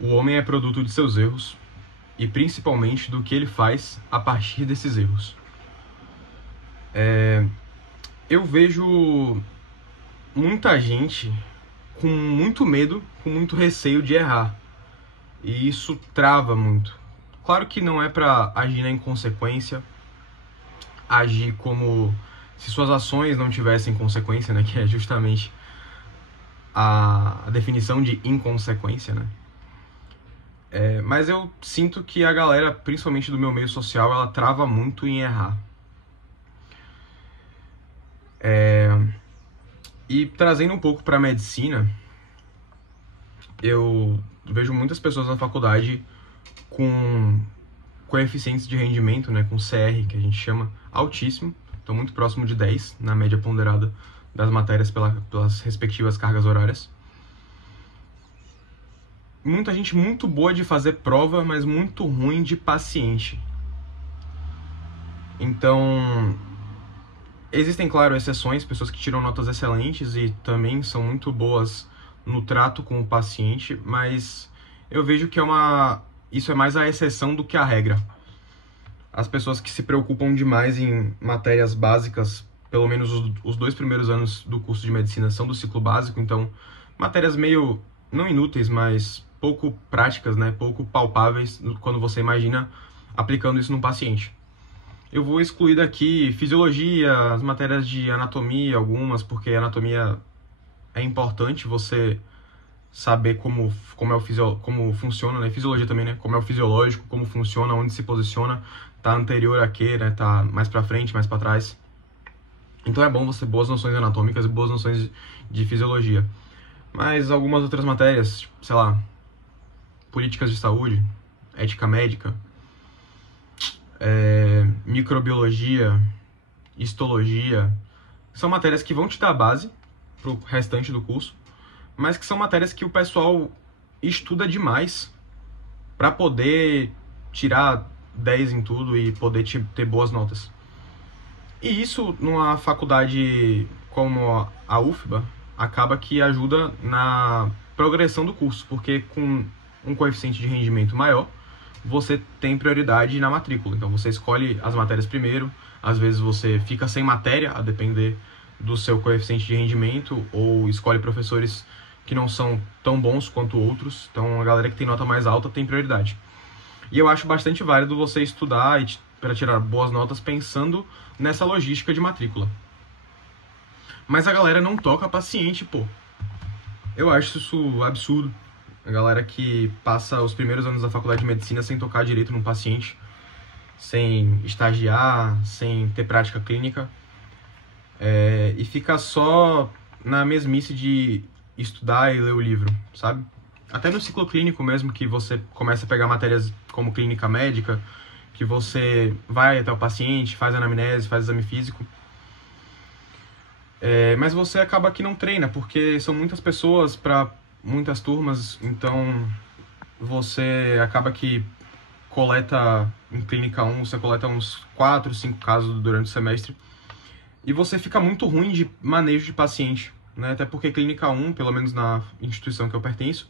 O homem é produto de seus erros e principalmente do que ele faz a partir desses erros. Eu vejo muita gente com muito medo, com muito receio de errar. E isso trava muito. Claro que não é pra agir na inconsequência, agir como se suas ações não tivessem consequência, né? Que é justamente a definição de inconsequência, né? Mas eu sinto que a galera, principalmente do meu meio social, ela trava muito em errar. E trazendo um pouco pra medicina, eu vejo muitas pessoas na faculdade com coeficientes de rendimento, né, com CR, que a gente chama, altíssimo, então muito próximo de 10 na média ponderada das matérias pelas respectivas cargas horárias. Muita gente muito boa de fazer prova, mas muito ruim de paciente. Então, existem, claro, exceções, pessoas que tiram notas excelentes e também são muito boas no trato com o paciente, mas eu vejo que isso é mais a exceção do que a regra. As pessoas que se preocupam demais em matérias básicas, pelo menos os 2 primeiros anos do curso de medicina são do ciclo básico, então matérias meio, não inúteis, mas pouco práticas, né, pouco palpáveis quando você imagina aplicando isso num paciente. Eu vou excluir daqui fisiologia, as matérias de anatomia, algumas, porque anatomia é importante você saber como funciona, né? Fisiologia também, né? Como é o fisiológico, como funciona, onde se posiciona, tá anterior a quê, né? Tá mais pra frente, mais pra trás. Então é bom você ter boas noções anatômicas e boas noções de fisiologia. Mas algumas outras matérias, tipo, sei lá, políticas de saúde, ética médica, microbiologia, histologia, são matérias que vão te dar a base pro restante do curso, mas que são matérias que o pessoal estuda demais para poder tirar 10 em tudo e poder ter boas notas. E isso, numa faculdade como a UFBA, acaba que ajuda na progressão do curso, porque com um coeficiente de rendimento maior, você tem prioridade na matrícula. Então você escolhe as matérias primeiro, às vezes você fica sem matéria, a depender do seu coeficiente de rendimento, ou escolhe professores que não são tão bons quanto outros, então a galera que tem nota mais alta tem prioridade. E eu acho bastante válido você estudar para tirar boas notas pensando nessa logística de matrícula. Mas a galera não toca paciente, pô. Eu acho isso absurdo. A galera que passa os primeiros anos da faculdade de medicina sem tocar direito num paciente, sem estagiar, sem ter prática clínica, e fica só na mesmice de estudar e ler o livro, sabe? Até no ciclo clínico mesmo, que você começa a pegar matérias como clínica médica, que você vai até o paciente, faz anamnese, faz exame físico. Mas você acaba que não treina, porque são muitas pessoas para muitas turmas, então você acaba que coleta, em clínica 1, você coleta uns 4, 5 casos durante o semestre, e você fica muito ruim de manejo de paciente, né? Até porque clínica 1, pelo menos na instituição que eu pertenço,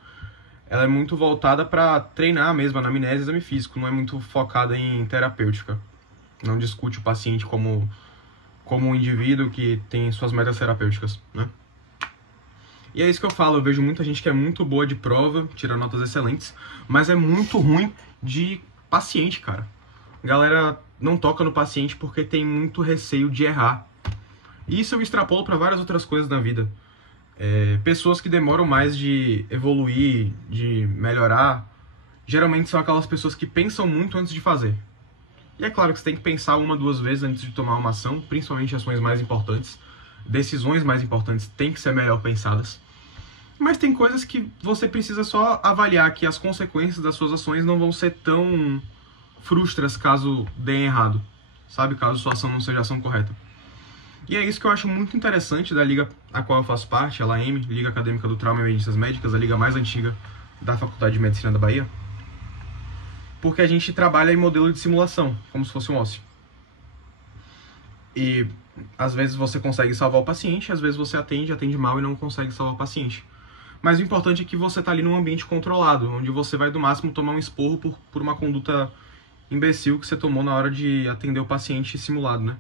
ela é muito voltada para treinar mesmo, anamnese e exame físico, não é muito focada em terapêutica. Não discute o paciente como um indivíduo que tem suas metas terapêuticas, né? E é isso que eu falo, eu vejo muita gente que é muito boa de prova, tira notas excelentes, mas é muito ruim de paciente, cara. A galera não toca no paciente porque tem muito receio de errar. E isso eu extrapolo para várias outras coisas na vida. Pessoas que demoram mais de evoluir, de melhorar, geralmente são aquelas pessoas que pensam muito antes de fazer. E é claro que você tem que pensar 1, 2 vezes antes de tomar uma ação, principalmente ações mais importantes. Decisões mais importantes têm que ser melhor pensadas. Mas tem coisas que você precisa só avaliar que as consequências das suas ações não vão ser tão frustras caso deem errado, sabe? Caso sua ação não seja a ação correta. E é isso que eu acho muito interessante da liga a qual eu faço parte, a LAEM, Liga Acadêmica do Trauma e Emergências Médicas, a liga mais antiga da Faculdade de Medicina da Bahia, porque a gente trabalha em modelo de simulação, como se fosse um ósseo. E às vezes você consegue salvar o paciente, às vezes você atende mal e não consegue salvar o paciente. Mas o importante é que você está ali num ambiente controlado, onde você vai, no máximo, tomar um esporro por uma conduta imbecil que você tomou na hora de atender o paciente simulado, né?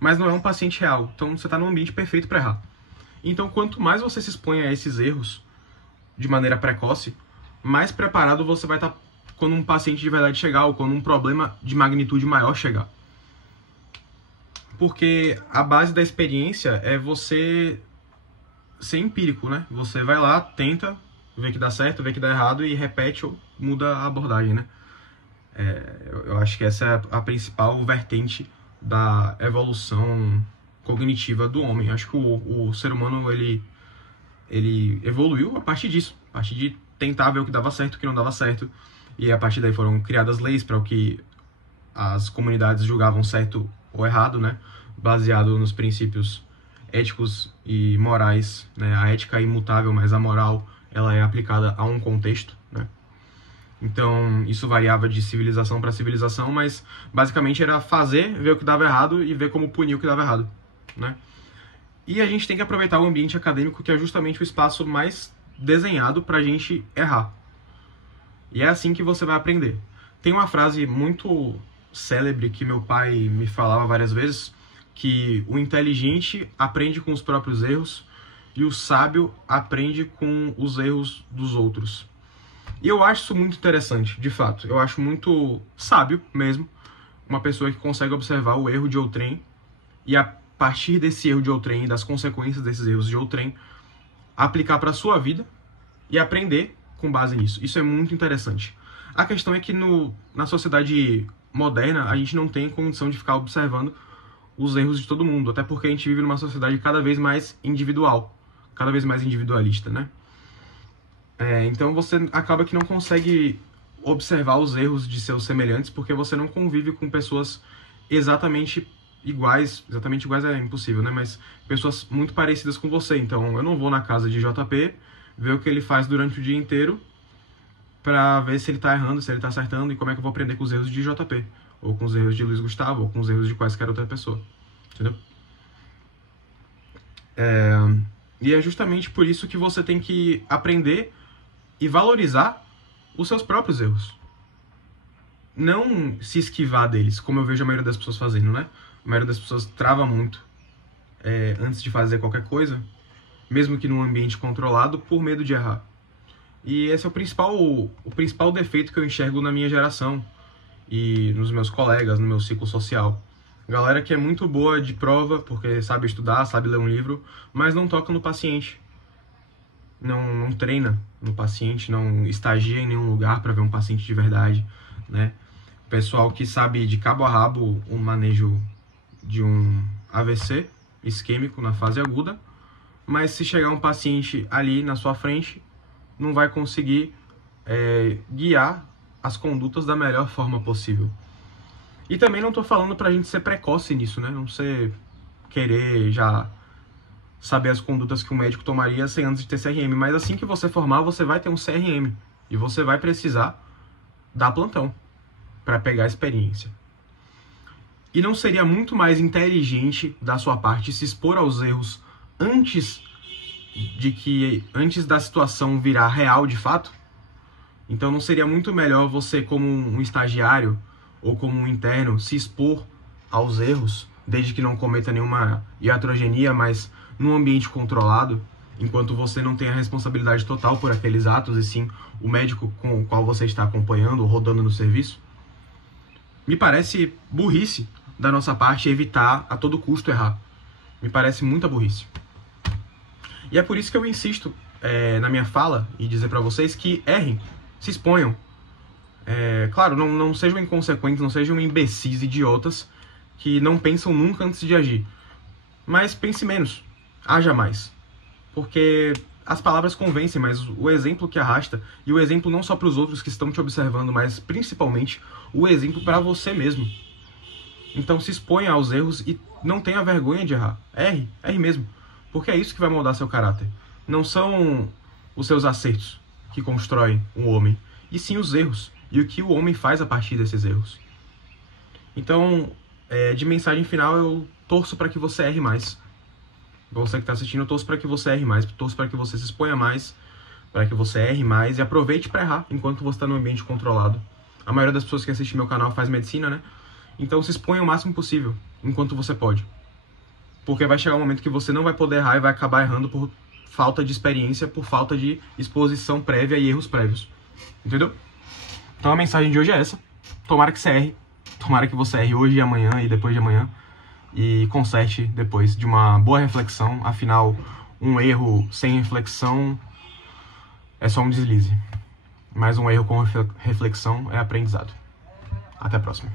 Mas não é um paciente real, então você está num ambiente perfeito para errar. Então, quanto mais você se expõe a esses erros de maneira precoce, mais preparado você vai estar quando um paciente de verdade chegar ou quando um problema de magnitude maior chegar. Porque a base da experiência é você ser empírico, né? Você vai lá, tenta, vê que dá certo, vê que dá errado e repete ou muda a abordagem, né? Eu acho que essa é a principal vertente da evolução cognitiva do homem. Eu acho que o ser humano, ele evoluiu a partir disso, a partir de tentar ver o que dava certo, o que não dava certo, e a partir daí foram criadas leis para o que as comunidades julgavam certo ou errado, né? Baseado nos princípios éticos e morais, né? A ética é imutável, mas a moral ela é aplicada a um contexto, né? Então, isso variava de civilização para civilização, mas basicamente era fazer, ver o que dava errado e ver como punir o que dava errado, né? E a gente tem que aproveitar o ambiente acadêmico, que é justamente o espaço mais desenhado para a gente errar. E é assim que você vai aprender. Tem uma frase muito célebre que meu pai me falava várias vezes, que o inteligente aprende com os próprios erros e o sábio aprende com os erros dos outros. E eu acho isso muito interessante, de fato. Eu acho muito sábio mesmo uma pessoa que consegue observar o erro de outrem e a partir desse erro de outrem e das consequências desses erros de outrem aplicar para a sua vida e aprender com base nisso. Isso é muito interessante. A questão é que na sociedade moderna a gente não tem condição de ficar observando os erros de todo mundo, até porque a gente vive numa sociedade cada vez mais individual, cada vez mais individualista, né? Então você acaba que não consegue observar os erros de seus semelhantes porque você não convive com pessoas exatamente iguais é impossível, né? Mas pessoas muito parecidas com você. Então eu não vou na casa de JP ver o que ele faz durante o dia inteiro pra ver se ele tá errando, se ele tá acertando e como é que eu vou aprender com os erros de JP, ou com os erros de Luiz Gustavo, ou com os erros de quaisquer outra pessoa, entendeu? E é justamente por isso que você tem que aprender e valorizar os seus próprios erros. Não se esquivar deles, como eu vejo a maioria das pessoas fazendo, né? A maioria das pessoas trava muito antes de fazer qualquer coisa, mesmo que num ambiente controlado, por medo de errar. E esse é o principal defeito que eu enxergo na minha geração e nos meus colegas, no meu ciclo social. Galera que é muito boa de prova, porque sabe estudar, sabe ler um livro, mas não toca no paciente. Não treina no paciente, não estagia em nenhum lugar para ver um paciente de verdade, né? Pessoal que sabe de cabo a rabo o manejo de um AVC isquêmico na fase aguda, mas se chegar um paciente ali na sua frente, não vai conseguir guiar as condutas da melhor forma possível. E também não estou falando pra gente ser precoce nisso, né? Não ser querer já saber as condutas que um médico tomaria sem antes de ter CRM. Mas assim que você formar, você vai ter um CRM. E você vai precisar dar plantão para pegar a experiência. E não seria muito mais inteligente da sua parte se expor aos erros antes da situação virar real de fato? Então não seria muito melhor você, como um estagiário ou como um interno, se expor aos erros, desde que não cometa nenhuma iatrogenia, mas num ambiente controlado, enquanto você não tem a responsabilidade total por aqueles atos, e sim o médico com o qual você está acompanhando ou rodando no serviço? Me parece burrice da nossa parte evitar a todo custo errar. Me parece muita burrice. E é por isso que eu insisto na minha fala e dizer pra vocês que errem, se exponham. Claro, não sejam inconsequentes, não sejam imbecis, idiotas, que não pensam nunca antes de agir. Mas pense menos, haja mais. Porque as palavras convencem, mas o exemplo que arrasta, e o exemplo não só para os outros que estão te observando, mas principalmente o exemplo para você mesmo. Então se exponha aos erros e não tenha vergonha de errar. Erre mesmo. Porque é isso que vai moldar seu caráter. Não são os seus acertos que constroem um homem, e sim os erros, e o que o homem faz a partir desses erros. Então, de mensagem final, eu torço para que você erre mais. Você que está assistindo, eu torço para que você erre mais, torço para que você se exponha mais, para que você erre mais e aproveite para errar enquanto você está no ambiente controlado. A maioria das pessoas que assistem meu canal faz medicina, né? Então se exponha o máximo possível enquanto você pode. Porque vai chegar um momento que você não vai poder errar e vai acabar errando por falta de experiência, por falta de exposição prévia e erros prévios. Entendeu? Então a mensagem de hoje é essa. Tomara que você erre. Tomara que você erre hoje e amanhã e depois de amanhã. E conserte depois de uma boa reflexão. Afinal, um erro sem reflexão é só um deslize. Mas um erro com reflexão é aprendizado. Até a próxima.